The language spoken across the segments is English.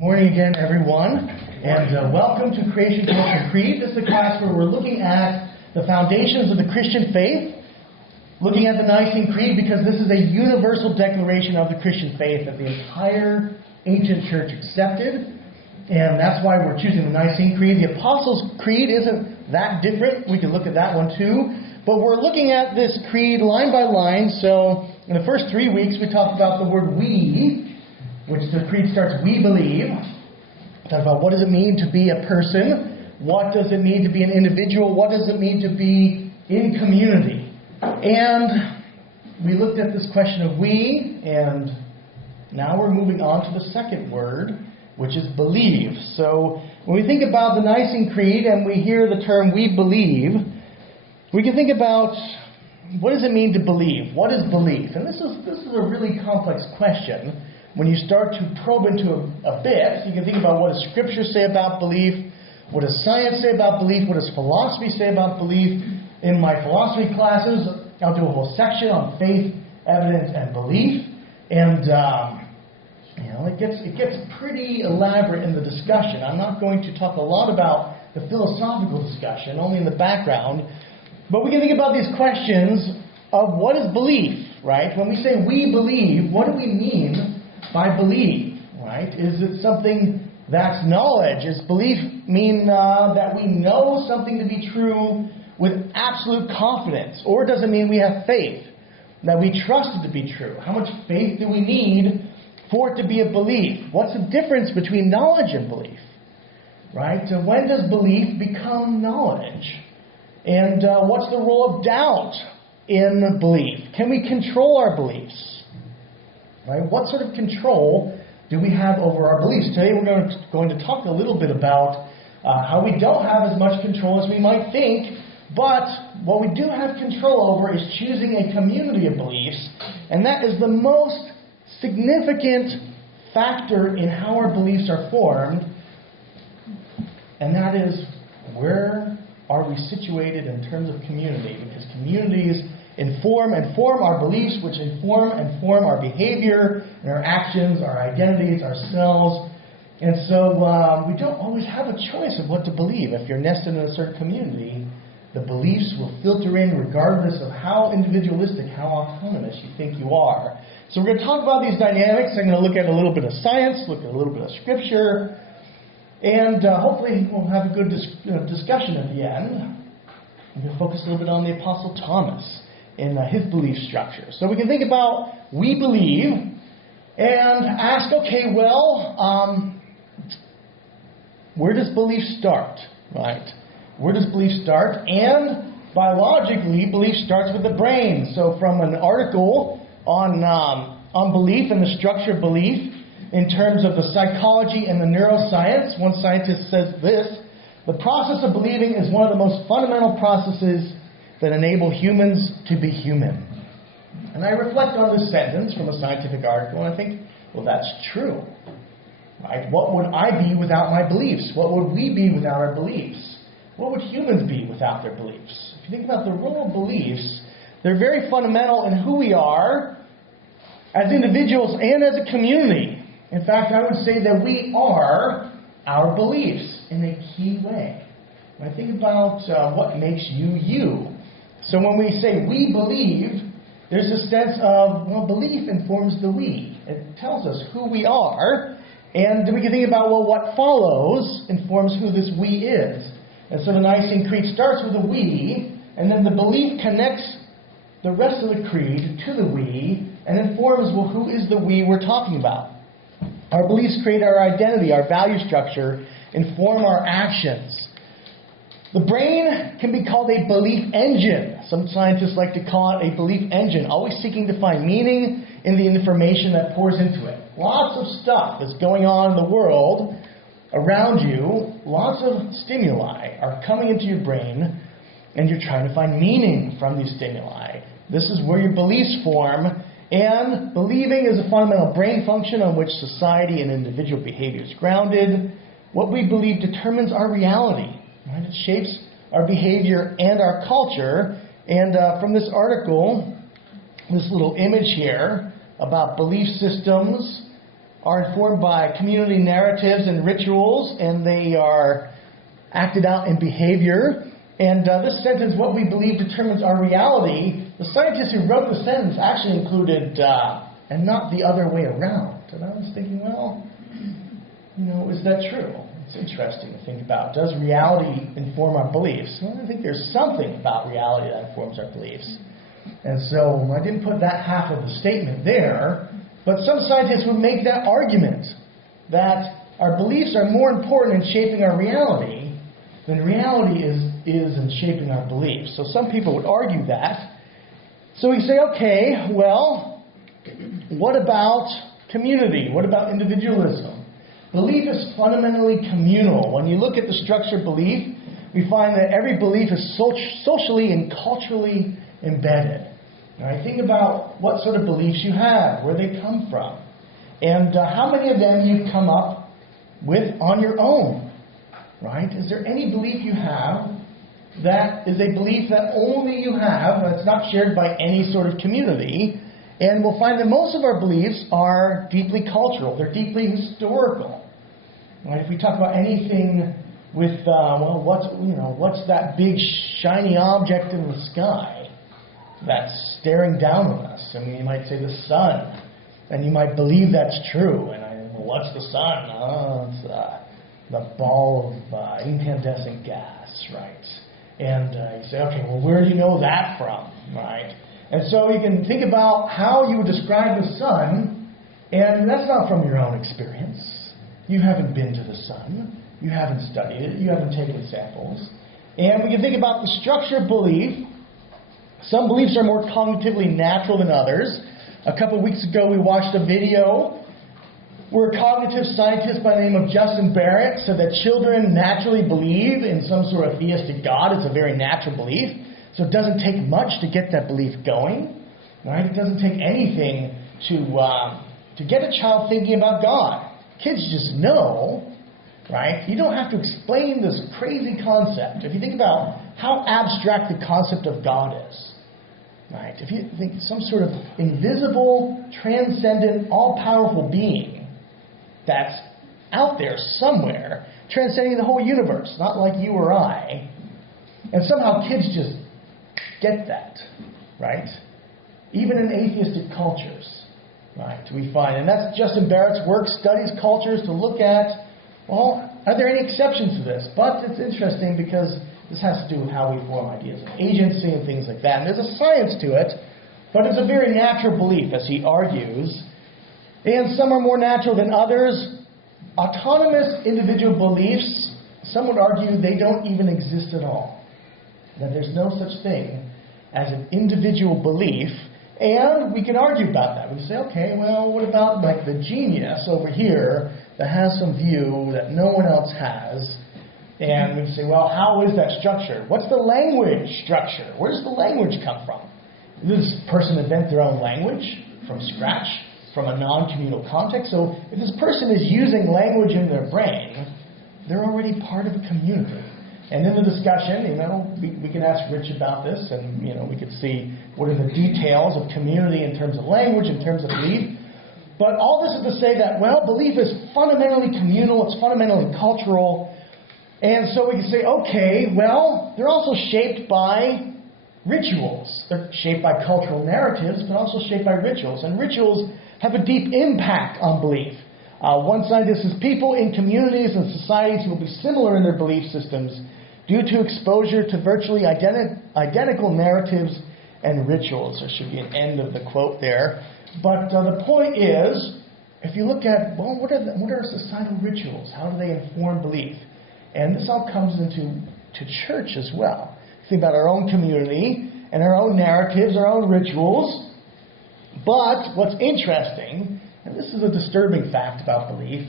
Morning again, everyone, and welcome to Creation, Culture, Creed. This is a class where we're looking at the foundations of the Christian faith, looking at the Nicene Creed, because this is a universal declaration of the Christian faith that the entire ancient church accepted, and that's why we're choosing the Nicene Creed. The Apostles' Creed isn't that different. We can look at that one too, but we're looking at this creed line by line. So in the first 3 weeks, we talked about the word "we," which the creed starts, "we believe." Talk about what does it mean to be a person? What does it mean to be an individual? What does it mean to be in community? And we looked at this question of "we," and now we're moving on to the second word, which is "believe." So when we think about the Nicene Creed and we hear the term "we believe," we can think about what does it mean to believe? What is belief? And this is a really complex question. When you start to probe into a bit, you can think about what does Scripture say about belief, what does science say about belief, what does philosophy say about belief. In my philosophy classes, I'll do a whole section on faith, evidence, and belief. And it gets pretty elaborate in the discussion. I'm not going to talk a lot about the philosophical discussion, only in the background. But we can think about these questions of what is belief, right? When we say "we believe," what do we mean by believe, right? Is it something that's knowledge? Does belief mean that we know something to be true with absolute confidence? Or does it mean we have faith, that we trust it to be true? How much faith do we need for it to be a belief? What's the difference between knowledge and belief, right? When does belief become knowledge? And what's the role of doubt in belief? Can we control our beliefs? Right? What sort of control do we have over our beliefs? Today we're going to talk a little bit about how we don't have as much control as we might think, but what we do have control over is choosing a community of beliefs, and that is the most significant factor in how our beliefs are formed, and that is where are we situated in terms of community, because communities inform our beliefs, which inform our behavior and our actions, our identities, ourselves. And so we don't always have a choice of what to believe. If you're nested in a certain community, the beliefs will filter in regardless of how individualistic, how autonomous you think you are. So we're going to talk about these dynamics. I'm going to look at a little bit of science, look at a little bit of Scripture, and hopefully we'll have a good discussion at the end. I'm going to focus a little bit on the Apostle Thomas in his belief structure. So we can think about "we believe" and ask, okay, well, where does belief start, right? Where does belief start? And biologically, belief starts with the brain. So from an article on belief and the structure of belief in terms of the psychology and the neuroscience, one scientist says this: the process of believing is one of the most fundamental processes that enable humans to be human. And I reflect on this sentence from a scientific article, and I think, well, that's true. Right? What would I be without my beliefs? What would we be without our beliefs? What would humans be without their beliefs? If you think about the role of beliefs, they're very fundamental in who we are as individuals and as a community. In fact, I would say that we are our beliefs in a key way. When I think about what makes you, you. So when we say "we believe," there's a sense of, well, belief informs the we. It tells us who we are, and we can think about, well, what follows informs who this we is. And so the Nicene Creed starts with a "we," and then the belief connects the rest of the creed to the "we," and informs, well, who is the "we" we're talking about. Our beliefs create our identity, our value structure, inform our actions. The brain can be called a belief engine. Some scientists like to call it a belief engine, always seeking to find meaning in the information that pours into it. Lots of stuff is going on in the world around you. Lots of stimuli are coming into your brain, and you're trying to find meaning from these stimuli. This is where your beliefs form, and believing is a fundamental brain function on which society and individual behavior is grounded. What we believe determines our reality. Right? It shapes our behavior and our culture. And from this article, this little image here about belief systems are informed by community narratives and rituals, and they are acted out in behavior. And this sentence, what we believe determines our reality, the scientists who wrote the sentence actually included, and not the other way around. And I was thinking, well, is that true? It's interesting to think about. Does reality inform our beliefs? Well, I think there's something about reality that informs our beliefs. And so I didn't put that half of the statement there, but some scientists would make that argument that our beliefs are more important in shaping our reality than reality is in shaping our beliefs. So some people would argue that. So we say, okay, well, what about community? What about individualism? Belief is fundamentally communal. When you look at the structure of belief, we find that every belief is socially and culturally embedded. All right, think about what sort of beliefs you have, where they come from, and how many of them you've come up with on your own. Right? Is there any belief you have that is a belief that only you have, that's not shared by any sort of community? And we'll find that most of our beliefs are deeply cultural. They're deeply historical. Right? If we talk about anything with, what's that big shiny object in the sky that's staring down on us? And you might say the sun, and you might believe that's true. And what's the sun? It's the ball of incandescent gas, right? And you say, okay, well, where do you know that from, right? And so you can think about how you would describe the sun, and that's not from your own experience. You haven't been to the sun. You haven't studied it. You haven't taken samples. And we can think about the structure of belief. Some beliefs are more cognitively natural than others. A couple of weeks ago, we watched a video where a cognitive scientist by the name of Justin Barrett said that children naturally believe in some sort of theistic God. It's a very natural belief. So it doesn't take much to get that belief going. Right? It doesn't take anything to get a child thinking about God. Kids just know, right? You don't have to explain this crazy concept. If you think about how abstract the concept of God is, right? If you think some sort of invisible, transcendent, all-powerful being that's out there somewhere, transcending the whole universe, not like you or I. And somehow kids just get that, right? Even in atheistic cultures, right? We find, and that's Justin Barrett's work, studies cultures to look at, well, are there any exceptions to this? But it's interesting because this has to do with how we form ideas of agency and things like that. And there's a science to it, but it's a very natural belief, as he argues. And some are more natural than others. Autonomous individual beliefs, some would argue they don't even exist at all. That there's no such thing as an individual belief. And we can argue about that. We say, okay, well, what about like the genius over here that has some view that no one else has? And we say, well, how is that structured? What's the language structure? Where does the language come from? Did this person invent their own language from scratch, from a non-communal context? So if this person is using language in their brain, they're already part of a community. And in the discussion, we can ask Rich about this, and we could see what are the details of community in terms of language, in terms of belief. But all this is to say that, well, belief is fundamentally communal, it's fundamentally cultural. And so we can say, okay, well, they're also shaped by rituals. They're shaped by cultural narratives, but also shaped by rituals. And rituals have a deep impact on belief. One scientist says people in communities and societies will be similar in their belief systems due to exposure to virtually identical narratives and rituals. There should be an end of the quote there. But the point is, if you look at, well, what are societal rituals? How do they inform belief? And this all comes into church as well. Think about our own community and our own narratives, our own rituals. But what's interesting, and this is a disturbing fact about belief,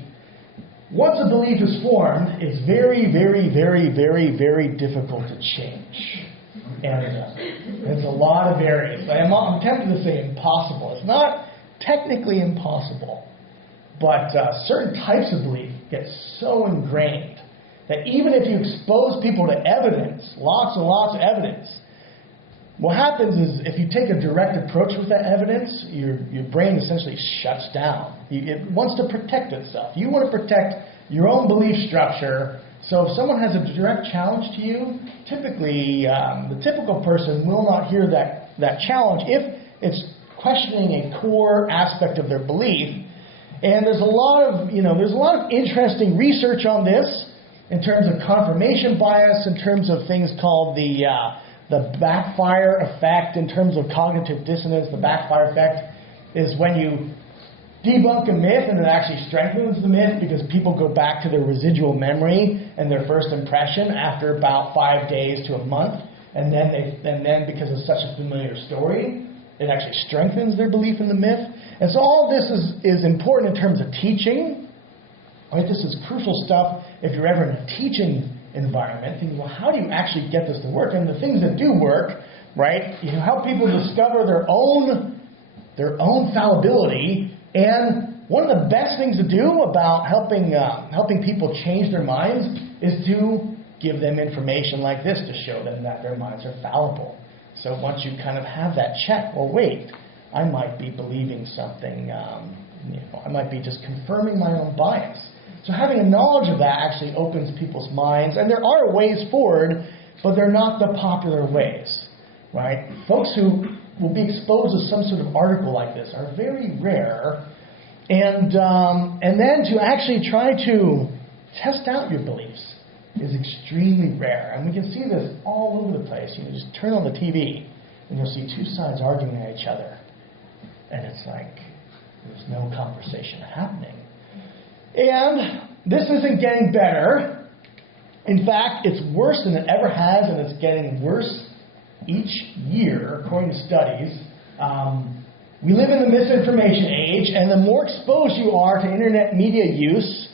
once a belief is formed, it's very, very, very, very, very difficult to change. And there's a lot of areas. I'm tempted to say impossible. It's not technically impossible, but certain types of belief get so ingrained that even if you expose people to evidence, lots and lots of evidence, what happens is if you take a direct approach with that evidence, your brain essentially shuts down. It wants to protect itself. You want to protect your own belief structure. So if someone has a direct challenge to you, typically the typical person will not hear that challenge if it's questioning a core aspect of their belief. And there's a lot of interesting research on this in terms of confirmation bias, in terms of things called the backfire effect, in terms of cognitive dissonance. The backfire effect is when you debunk a myth and it actually strengthens the myth because people go back to their residual memory and their first impression after about 5 days to a month, and then because it's such a familiar story, it actually strengthens their belief in the myth. And so all this is important in terms of teaching. Right? This is crucial stuff if you're ever in a teaching environment, thinking, well, how do you actually get this to work? And the things that do work, right, you help people discover their own fallibility. And one of the best things to do about helping people change their minds is to give them information like this to show them that their minds are fallible. So once you kind of have that check, well, wait, I might be believing something, I might be just confirming my own bias. So having a knowledge of that actually opens people's minds. And there are ways forward, but they're not the popular ways, right? Folks who will be exposed to some sort of article like this are very rare. And then to actually try to test out your beliefs is extremely rare. And we can see this all over the place. You just turn on the TV and you'll see two sides arguing at each other. And it's like there's no conversation happening. And this isn't getting better. In fact, it's worse than it ever has, and it's getting worse each year, according to studies. We live in the misinformation age, and the more exposed you are to internet media use,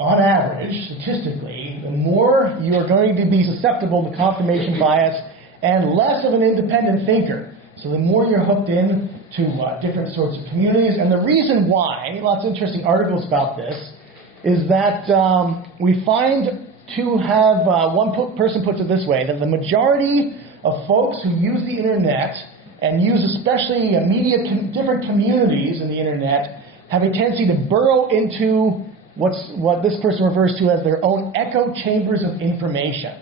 on average, statistically, the more you are going to be susceptible to confirmation bias and less of an independent thinker. So the more you're hooked in to different sorts of communities. And the reason why, lots of interesting articles about this, is that we find to have, one person puts it this way, that the majority of folks who use the internet and use especially different communities in the internet have a tendency to burrow into what this person refers to as their own echo chambers of information.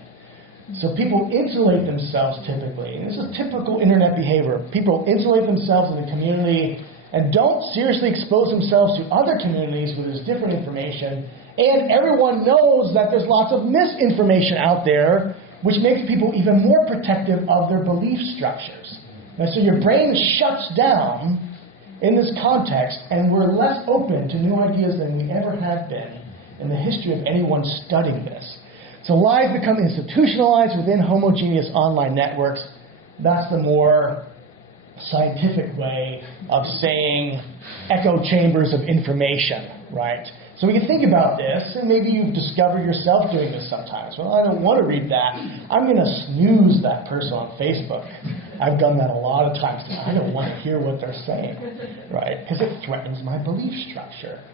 So people insulate themselves typically, and this is typical internet behavior. People insulate themselves in the community and don't seriously expose themselves to other communities where there's different information. And everyone knows that there's lots of misinformation out there, which makes people even more protective of their belief structures. And so your brain shuts down in this context, and we're less open to new ideas than we ever have been in the history of anyone studying this. So lies become institutionalized within homogeneous online networks. That's the more scientific way of saying echo chambers of information, right? So we can think about this, and maybe you've discovered yourself doing this sometimes. Well, I don't want to read that. I'm going to snooze that person on Facebook. I've done that a lot of times. I don't want to hear what they're saying, right? Because it threatens my belief structure,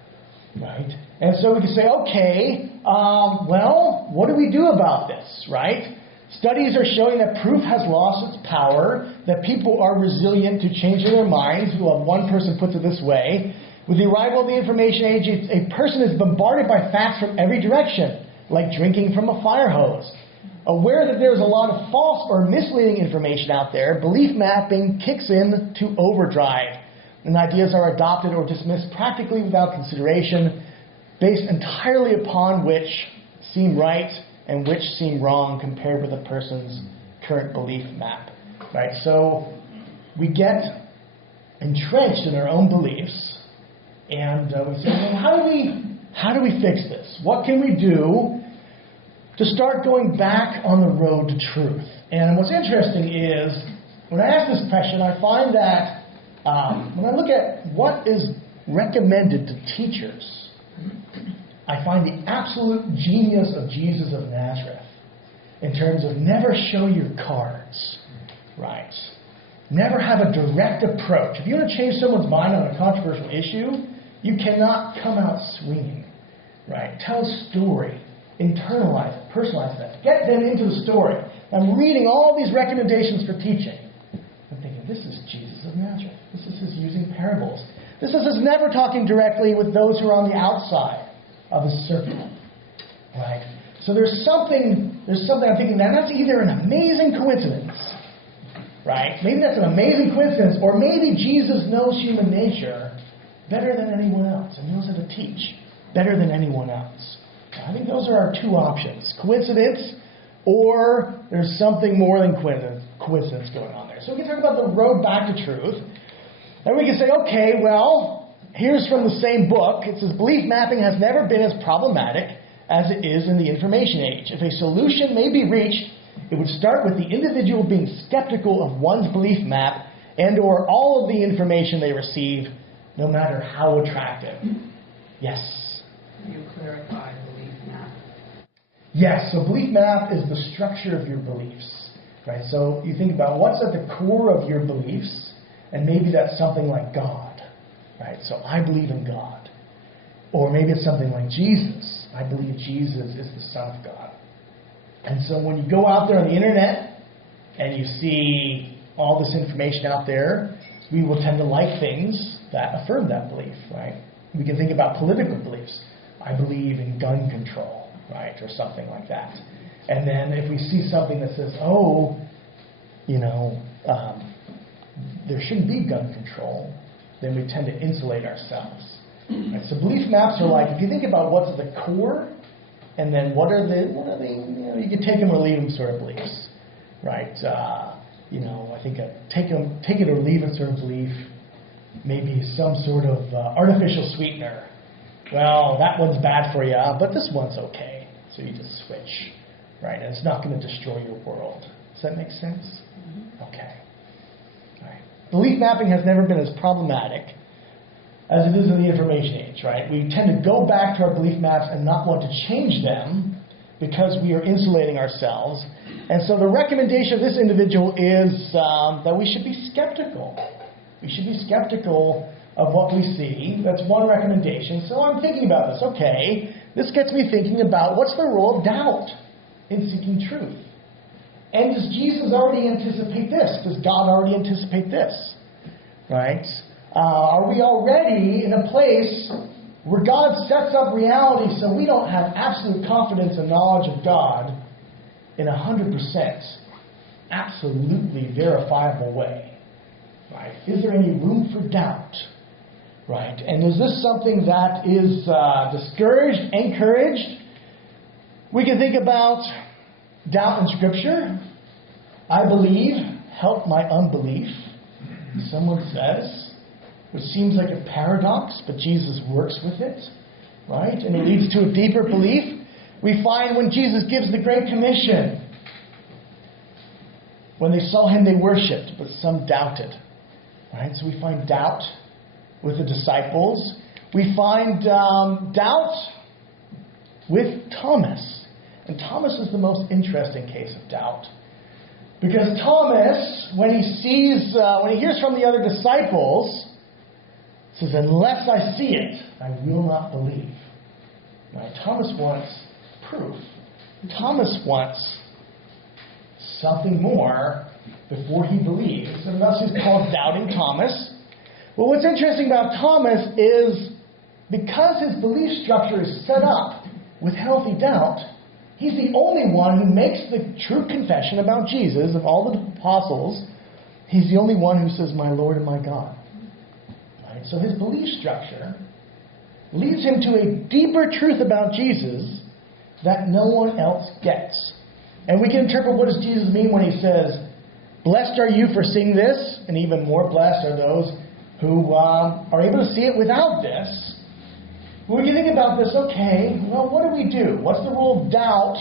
right? And so we can say, okay, well, what do we do about this, right? Studies are showing that proof has lost its power, that people are resilient to changing their minds. Well, one person puts it this way: with the arrival of the information age, a person is bombarded by facts from every direction, like drinking from a fire hose. Aware that there's a lot of false or misleading information out there, belief mapping kicks in to overdrive, and ideas are adopted or dismissed practically without consideration, based entirely upon which seem right and which seem wrong compared with a person's current belief map. Right? So we get entrenched in our own beliefs, and we say, well, how do we fix this? What can we do to start going back on the road to truth? And what's interesting is, when I ask this question, I find that when I look at what is recommended to teachers, I find the absolute genius of Jesus of Nazareth in terms of never show your cards, right? Never have a direct approach. If you want to change someone's mind on a controversial issue, you cannot come out swinging, right? Tell a story. internalize it, personalize that, get them into the story. I'm reading all these recommendations for teaching. I'm thinking, this is Jesus of Nazareth. This is his using parables. This is his never talking directly with those who are on the outside of his circle. Right? So there's something I'm thinking, now that's either an amazing coincidence, right? Maybe that's an amazing coincidence, or maybe Jesus knows human nature better than anyone else and knows how to teach better than anyone else. I think those are our two options. Coincidence, or there's something more than coincidence going on there. So we can talk about the road back to truth. And we can say, okay, well, here's from the same book. It says, belief mapping has never been as problematic as it is in the information age. If a solution may be reached, it would start with the individual being skeptical of one's belief map and or all of the information they receive, no matter how attractive. Yes? Can you clarify belief map? Yes, so belief map is the structure of your beliefs. Right? So you think about what's at the core of your beliefs, and maybe that's something like God. Right? So I believe in God. Or maybe it's something like Jesus. I believe Jesus is the Son of God. And so when you go out there on the internet and you see all this information out there, we will tend to like things that affirm that belief, right? We can think about political beliefs. I believe in gun control, right? Or something like that. And then if we see something that says, there shouldn't be gun control, then we tend to insulate ourselves. Right? So belief maps are like, if you think about what's at the core, and then what are the you can take them or leave them sort of beliefs, right? I think take it or leave it sort of belief, maybe some sort of artificial sweetener. Well, that one's bad for you, but this one's okay. So you just switch, right? And it's not going to destroy your world. Does that make sense? Mm-hmm. Okay. All right. Belief mapping has never been as problematic as it is in the information age, right? We tend to go back to our belief maps and not want to change them because we are insulating ourselves. And so the recommendation of this individual is that we should be skeptical. We should be skeptical of what we see. That's one recommendation. So I'm thinking about this. Okay, this gets me thinking about what's the role of doubt in seeking truth. And does Jesus already anticipate this? Does God already anticipate this? Right? Are we already in a place where God sets up reality so we don't have absolute confidence and knowledge of God in 100% absolutely verifiable way? Right? Is there any room for doubt? Right? And is this something that is discouraged, encouraged? We can think about doubt in Scripture. I believe, help my unbelief, someone says. Which seems like a paradox, but Jesus works with it, right? And it leads to a deeper belief. We find when Jesus gives the Great Commission, when they saw him, they worshipped, but some doubted, right? So we find doubt with the disciples. We find doubt with Thomas. And Thomas is the most interesting case of doubt. Because Thomas, when he hears from the other disciples, says, unless I see it, I will not believe. Right? Thomas wants proof. Thomas wants something more before he believes. And thus he's called Doubting Thomas. Well, what's interesting about Thomas is because his belief structure is set up with healthy doubt, he's the only one who makes the true confession about Jesus of all the apostles. He's the only one who says, my Lord and my God. So his belief structure leads him to a deeper truth about Jesus that no one else gets. And we can interpret what does Jesus mean when he says, blessed are you for seeing this, and even more blessed are those who are able to see it without this. When we can think about this, okay, well, what do we do? What's the role of doubt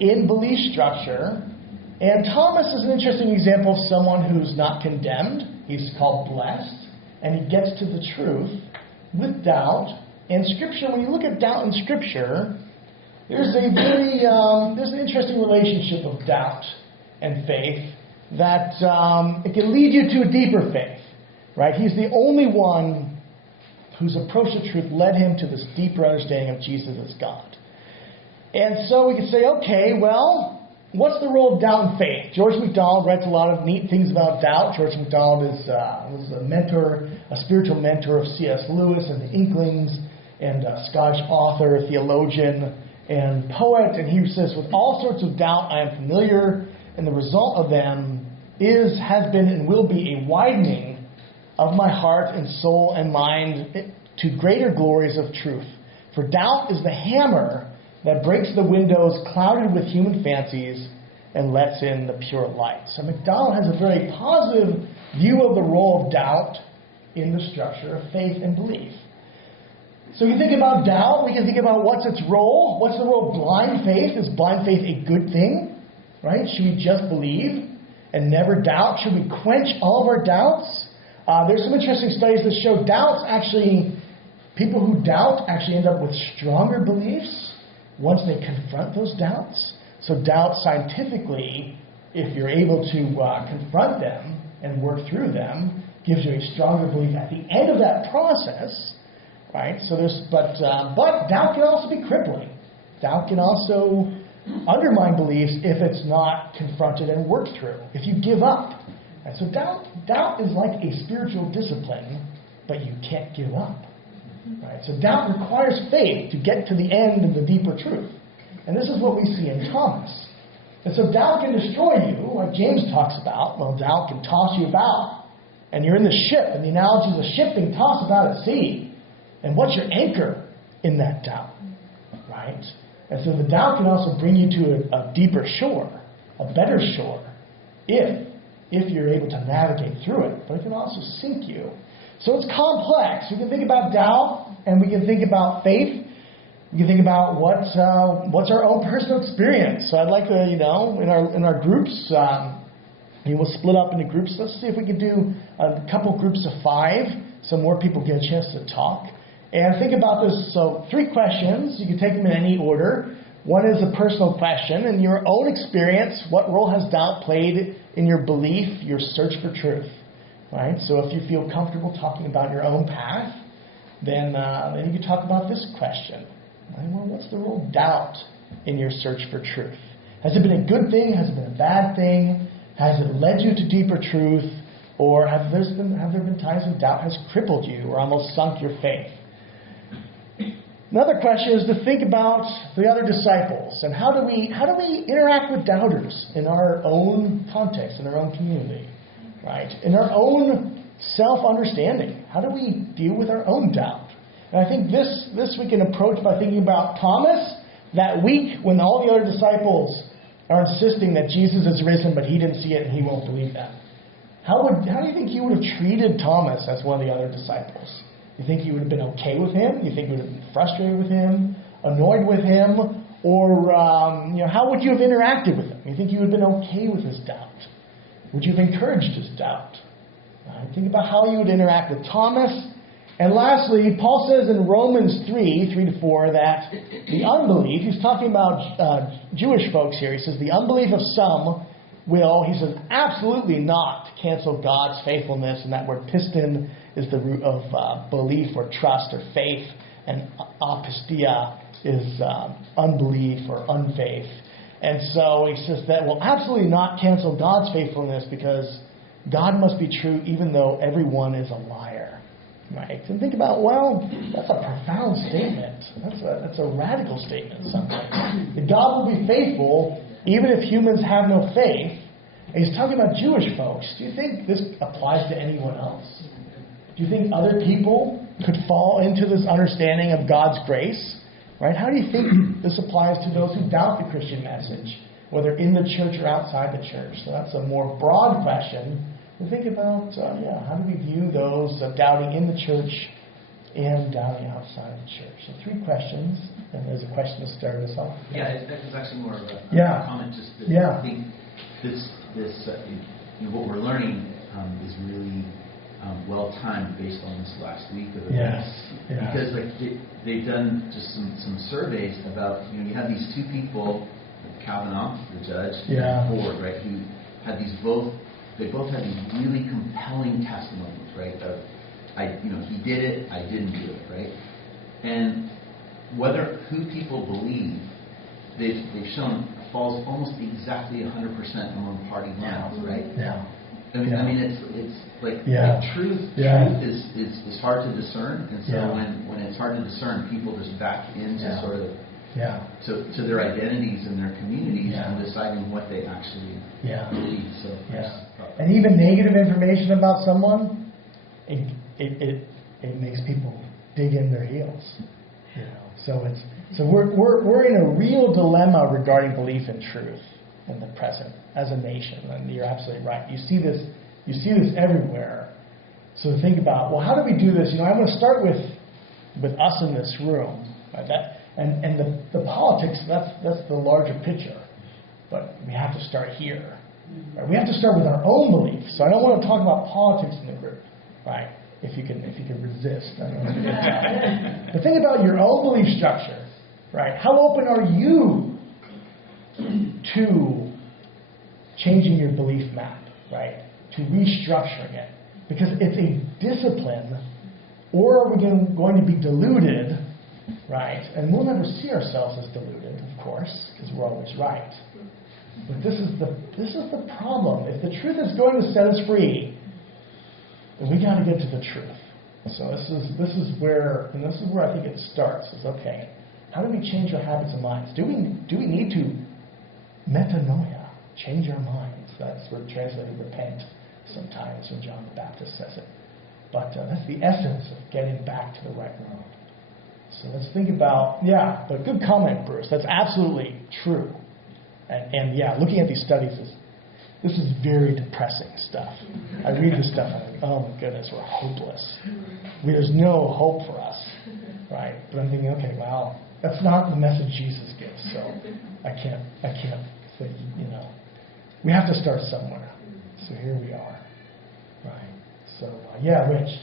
in belief structure? And Thomas is an interesting example of someone who's not condemned. He's called blessed. And he gets to the truth with doubt. And Scripture, when you look at doubt in Scripture, there's an interesting relationship of doubt and faith that it can lead you to a deeper faith. Right? He's the only one whose approach to truth led him to this deeper understanding of Jesus as God. And so we could say, okay, well, what's the role of doubt and faith? George MacDonald writes a lot of neat things about doubt. George MacDonald was a mentor, a spiritual mentor of C.S. Lewis and the Inklings, and a Scottish author, theologian, and poet. And he says, with all sorts of doubt I am familiar, and the result of them has been, and will be a widening of my heart and soul and mind to greater glories of truth. For doubt is the hammer that breaks the windows clouded with human fancies and lets in the pure light. So MacDonald has a very positive view of the role of doubt in the structure of faith and belief. So you think about doubt, we can think about what's its role. What's the role of blind faith? Is blind faith a good thing? Right? Should we just believe and never doubt? Should we quench all of our doubts? There's some interesting studies that show people who doubt actually end up with stronger beliefs once they confront those doubts. So doubt scientifically, if you're able to confront them and work through them, gives you a stronger belief at the end of that process, right? So but doubt can also be crippling. Doubt can also undermine beliefs if it's not confronted and worked through, if you give up. And so doubt is like a spiritual discipline, but you can't give up. Right? So doubt requires faith to get to the end of the deeper truth. And this is what we see in Thomas. And so doubt can destroy you, like James talks about. Well, doubt can toss you about. And you're in the ship, and the analogy is a ship being tossed about at sea. And what's your anchor in that doubt? Right? And so the doubt can also bring you to a deeper shore, a better shore, if you're able to navigate through it. But it can also sink you. So it's complex. We can think about doubt, and we can think about faith. We can think about what's our own personal experience. So I'd like to, in our groups, we'll split up into groups. Let's see if we can do a couple groups of 5, so more people get a chance to talk. And think about this. So 3 questions. You can take them in any order. One is a personal question. In your own experience, what role has doubt played in your belief, your search for truth? Right? So if you feel comfortable talking about your own path, then you can talk about this question. Right? Well, what's the role of doubt in your search for truth? Has it been a good thing? Has it been a bad thing? Has it led you to deeper truth? Or have there been times when doubt has crippled you or almost sunk your faith? Another question is to think about the other disciples and how do we interact with doubters in our own context, in our own community, right? In our own self-understanding. How do we deal with our own doubt? And I think this we can approach by thinking about Thomas that week when all the other disciples are insisting that Jesus is risen, but he didn't see it and he won't believe that. How do you think he would have treated Thomas as one of the other disciples? You think you would have been okay with him? You think you would have been frustrated with him, annoyed with him, or how would you have interacted with him? You think you would have been okay with his doubt? Would you have encouraged his doubt? Think about how you would interact with Thomas. And lastly, Paul says in Romans 3:3-4, that the unbelief, he's talking about Jewish folks here, he says the unbelief of some will, he says, absolutely not cancel God's faithfulness. And that word piston is the root of belief or trust or faith. And apistia is unbelief or unfaith. And so he says that will absolutely not cancel God's faithfulness because God must be true even though everyone is a liar. Right? And think about, well, that's a profound statement. That's a radical statement sometimes. That God will be faithful even if humans have no faith. And he's talking about Jewish folks. Do you think this applies to anyone else? Do you think other people could fall into this understanding of God's grace? Right? How do you think this applies to those who doubt the Christian message, whether in the church or outside the church? So that's a more broad question. To think about, how do we view those doubting in the church and doubting outside the church? So 3 questions, and there's a question to start us off. Yeah, it's actually more of a comment. Just that I think this what we're learning is really well timed based on this last week of events. Because they've done just some surveys about you have these 2 people, Kavanaugh, the judge, and Ford, right, who had they both had these really compelling testimonies, right? Of he did it, I didn't do it, right? And who people believe they've shown falls almost exactly 100% among party lines, right? Yeah. I mean, it's like truth is hard to discern, and so when it's hard to discern, people just back into sort of to their identities and their communities and deciding what they actually believe. So and even negative information about someone, it makes people dig in their heels. You know, so we're in a real dilemma regarding belief in truth in the present as a nation, and you're absolutely right. You see this everywhere. So think about, well, how do we do this? You know, I want to start with us in this room, right? And the politics. That's the larger picture, but we have to start here. Right? We have to start with our own beliefs. So I don't want to talk about politics in the group, right? If you can resist. I don't know. But think about your own belief structure, right? How open are you to changing your belief map, right? To restructuring it. Because it's a discipline, or are we going to be deluded, right? And we'll never see ourselves as deluded, of course, because we're always right. But this is the problem. If the truth is going to set us free, then we got to get to the truth. So this is where I think it starts. Is okay. How do we change our habits and minds? Do we need to metanoia, change our minds? That's where translated repent sometimes when John the Baptist says it. But that's the essence of getting back to the right road. So let's think about but good comment, Bruce. That's absolutely true. And looking at these studies this is very depressing stuff. I read this stuff and I think, oh my goodness, we're hopeless. There's no hope for us, right? But I'm thinking, okay, well, that's not the message Jesus gives, so I can't say, we have to start somewhere. So here we are, right? So Rich.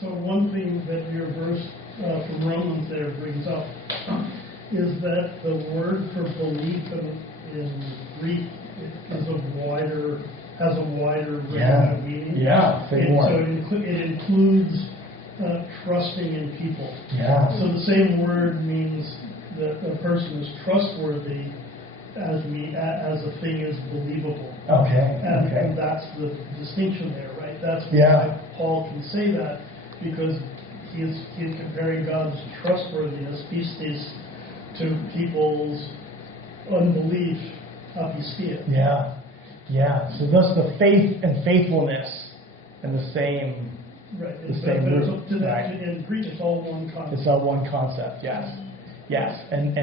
So one thing that your verse from Romans there brings up is that the word for belief in Greek has a wider range of meaning. Yeah, say more. So it includes trusting in people. Yeah. So the same word means that a person is trustworthy as a thing is believable. Okay. And that's the distinction there, right? That's why Paul can say that, because he is comparing God's trustworthiness, pistis, to people's unbelief, apistia. Yeah. So thus the faith and faithfulness and the same. Right. The same root. In Greek, it's all one concept. It's all one concept. Yes. And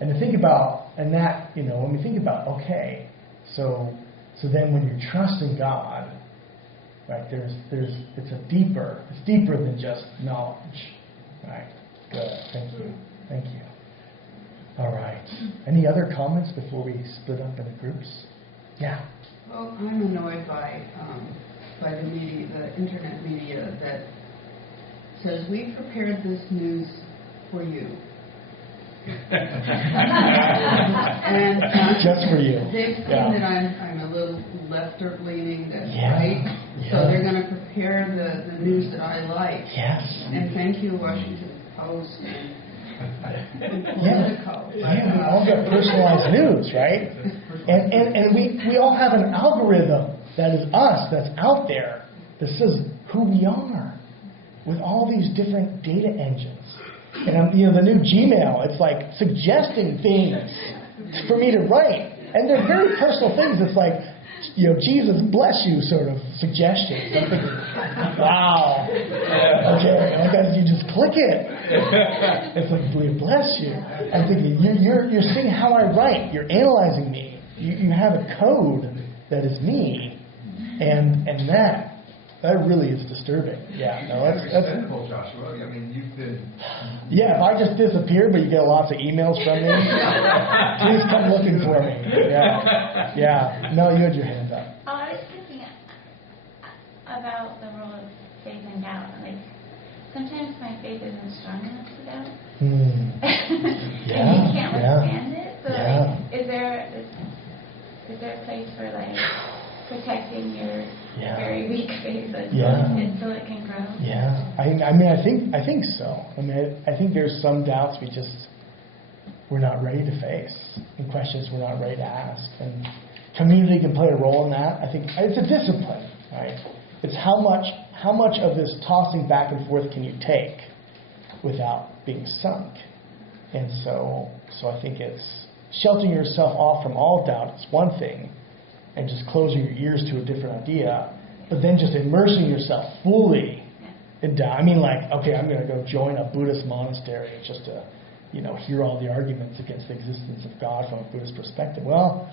to think about, and that, when we think about, okay, so then when you're trusting God, right, it's deeper than just knowledge, right? Good. Thank you. All right. Any other comments before we split up into groups? Yeah. Well, I'm annoyed by the media, the internet media, that says we prepared this news for you. And just for you. They've seen that I'm a little left-leaning, that's right. So they're going to prepare the news that I like. Yes. And thank you, Washington Post and Politico. We all get personalized news, right? And we all have an algorithm that is us, that's out there, that says who we are, with all these different data engines. And the new Gmail, it's like suggesting things for me to write. And they're very personal things. It's like, Jesus bless you sort of suggestions. I'm thinking, wow. Okay, I guess you just click it. It's like, bless you. I'm thinking, you're seeing how I write. You're analyzing me. You have a code that is me. And that really is disturbing. Yeah, no, that's simple, Joshua. I mean, you've been. Yeah, if I just disappear, but you get lots of emails from me, please come looking for me. Yeah. No, you had your hand up. I was thinking about the role of faith and doubt. Like, sometimes my faith isn't strong enough to doubt, and you can't withstand it. So, like, is there a place for like protecting your very weak faith until it can grow? Yeah, I mean, I think so. I mean, I think there's some doubts we're not ready to face, and questions we're not ready to ask. And community can play a role in that. I think it's a discipline, right? It's how much of this tossing back and forth can you take without being sunk. And so I think it's sheltering yourself off from all doubt is one thing, and just closing your ears to a different idea, but then just immersing yourself fully in doubt. I mean, like, okay, I'm going to go join a Buddhist monastery just to, hear all the arguments against the existence of God from a Buddhist perspective. Well,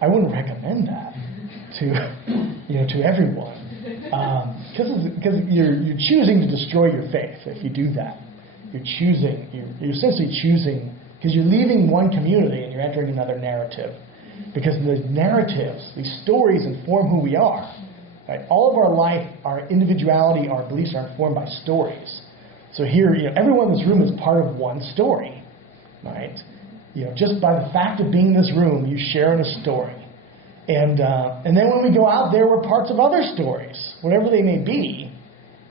I wouldn't recommend that to everyone, because you're choosing to destroy your faith if you do that. You're essentially choosing, because you're leaving one community and you're entering another narrative. Because the narratives, these stories inform who we are. Right? All of our life, our individuality, our beliefs are informed by stories. So here, everyone in this room is part of one story, right? Just by the fact of being in this room, you share in a story. And then when we go out there, we're parts of other stories, whatever they may be.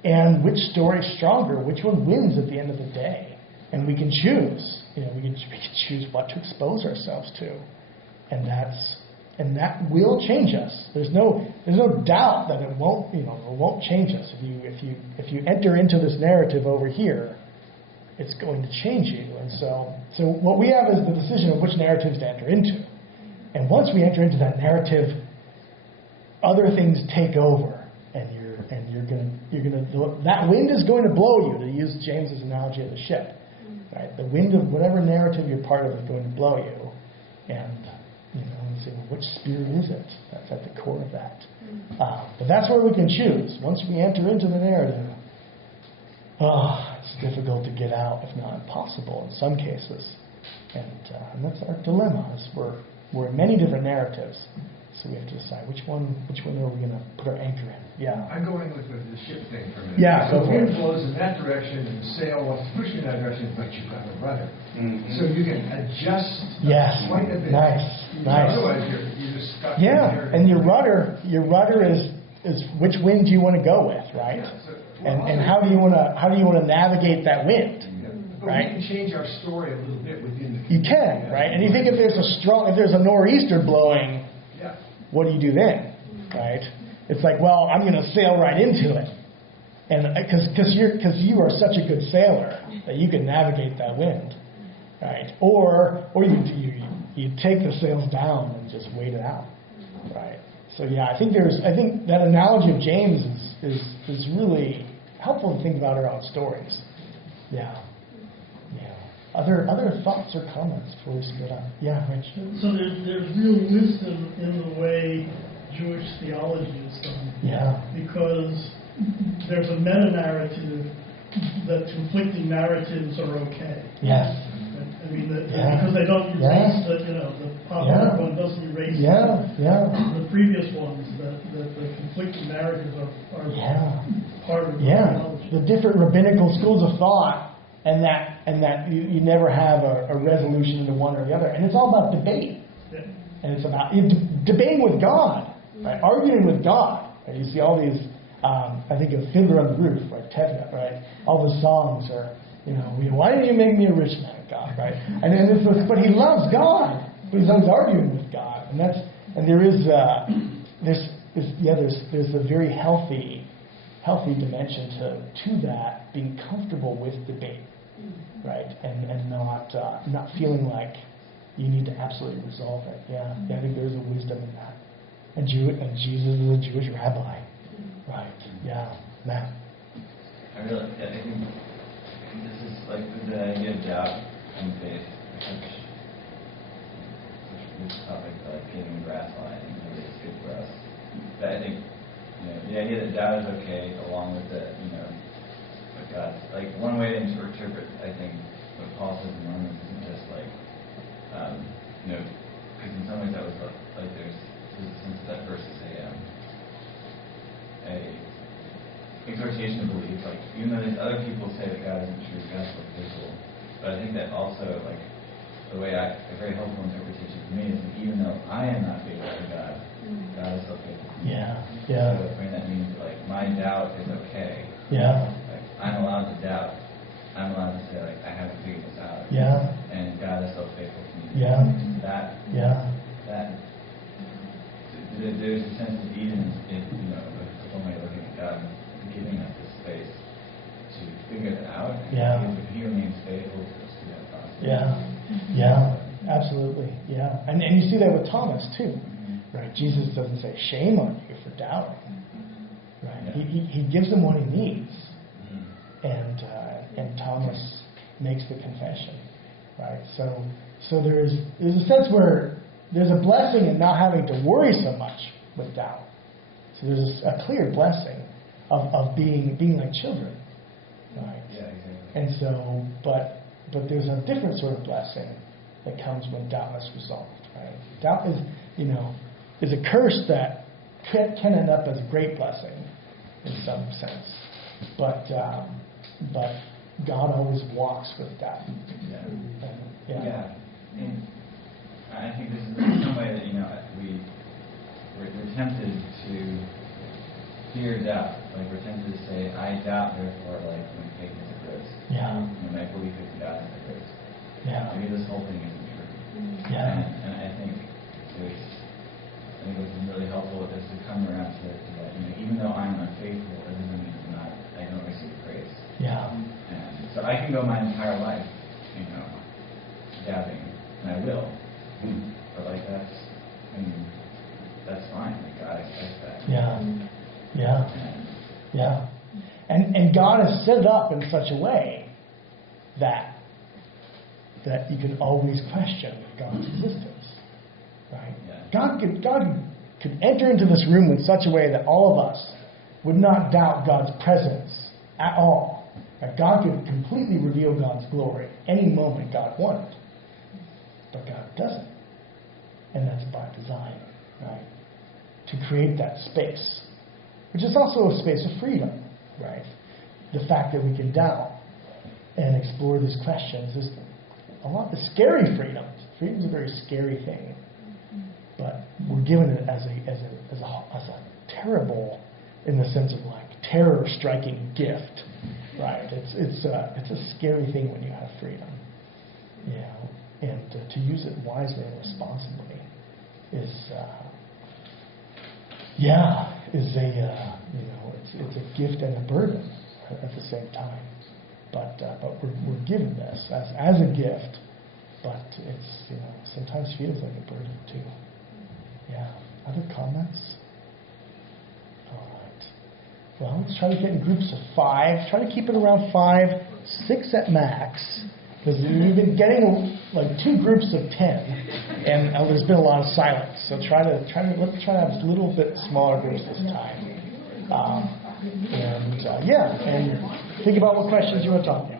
And which story is stronger? Which one wins at the end of the day? And we can choose. We can choose what to expose ourselves to, and that will change us. There's no doubt that it won't change us. If you enter into this narrative over here, it's going to change you. And so what we have is the decision of which narratives to enter into. And once we enter into that narrative, other things take over. That wind is going to blow you, to use James's analogy of the ship. Right? The wind of whatever narrative you're part of is going to blow you. And, say, well, which spirit is it? That's at the core of that. But that's where we can choose. Once we enter into the narrative, it's difficult to get out, if not impossible in some cases. And that's our dilemma, is we're in many different narratives. So we have to decide which one are we going to put our anchor in. Yeah. I'm going with the ship thing for a minute. Yeah, so go for wind it. blows in that direction and the sail wants to push you in that direction, but you've got a rudder. Mm-hmm. So you can adjust quite a bit. Nice. Otherwise you're just stuck in there. And your rudder is which wind do you want to go with, right? Yeah, and how do you want to navigate that wind? But right? we can change our story a little bit within the community. You can, right? And you think if there's a nor'easter blowing, what do you do then, right? It's like, well, I'm going to sail right into it, and because you are such a good sailor that you can navigate that wind, right? Or you take the sails down and just wait it out, right? So I think that analogy of James is really helpful to think about our own stories. Yeah. Other thoughts or comments before we split up? Yeah, Rich. So there's real wisdom in the way Jewish theology is done. Yeah. Because there's a meta-narrative that conflicting narratives are okay. Yes. I mean, because they don't erase the popular one doesn't erase the previous ones. The conflicting narratives are part of the theology. The different rabbinical schools of thought. And that you never have a resolution into one or the other. And it's all about debate. Yeah. And it's about debating with God, right? Arguing with God. Right? You see all these, I think of Fiddler on the Roof, right? Tevye, right? All the songs are, why didn't you make me a rich man, God, right? And then but he loves God, but he's always arguing with God. And there's a very healthy dimension to that, being comfortable with debate, right, and not feeling like you need to absolutely resolve it. I think there's a wisdom in that. And Jesus is a Jewish rabbi, right? Yeah, Matt. I think this is like the idea of doubt and faith. Such a good topic, like getting the grass line, and really it's good for us. But I think the idea that doubt is okay, along with the what God, like one way to interpret, I think, what Paul says in Romans isn't just like, because in some ways that was like there's a sense that verse is a exhortation to believe. Like even though these other people say that God isn't true, God's still faithful. But I think that also like the way a very helpful interpretation for me is that even though I am not faithful to God, God is still faithful. Yeah. So I mean, that means like my doubt is okay. Yeah. Like I'm allowed to doubt. I'm allowed to say like I haven't figured this out. Yeah. And God is still faithful to me? Yeah. There's a sense of Eden in one way of looking at God, giving us the space to figure that out. And if He remains faithful to us through that process. Yeah. Absolutely. Yeah. And you see that with Thomas too, right? Jesus doesn't say shame on you for doubting, right? He gives him what he needs, and Thomas makes the confession, right? So there's a sense where there's a blessing in not having to worry so much with doubt. So there's a clear blessing of being like children, right? Yeah, exactly. And so, but there's a different sort of blessing that comes when doubt is resolved, right? Doubt is a curse that can end up as a great blessing in some sense, but God always walks with doubt. Yeah. And I think this is some way that we're tempted to fear doubt. Like we're tempted to say, I doubt, therefore, like my faith is at risk. Yeah. My belief in God is at risk. Yeah. Maybe this whole thing isn't true. Yeah. And I think it was really helpful just to come around to that. Even though I'm unfaithful, it doesn't mean I don't receive grace. Yeah. And so I can go my entire life, doubting, and I will. But that's fine. Like God expects that. Yeah. And God has set it up in such a way that you can always question God's existence, right? God could enter into this room in such a way that all of us would not doubt God's presence at all. That God could completely reveal God's glory any moment God wanted, but God doesn't, and that's by design, right? To create that space, which is also a space of freedom, right? The fact that we can doubt and explore these questions is a lot of scary freedom. Freedom is a very scary thing, but we're given it as a terrible, in the sense of like terror-striking gift, right? It's a scary thing when you have freedom, and to use it wisely and responsibly is it's a gift and a burden at the same time. But we're given this as a gift, but it's sometimes feels like a burden too. Yeah. Other comments? All right. Well, let's try to get in groups of 5. Try to keep it around 5, 6 at max, because we've been getting like 2 groups of 10, and there's been a lot of silence. So let's try to have a little bit smaller groups this time. And think about what questions you want to talk about.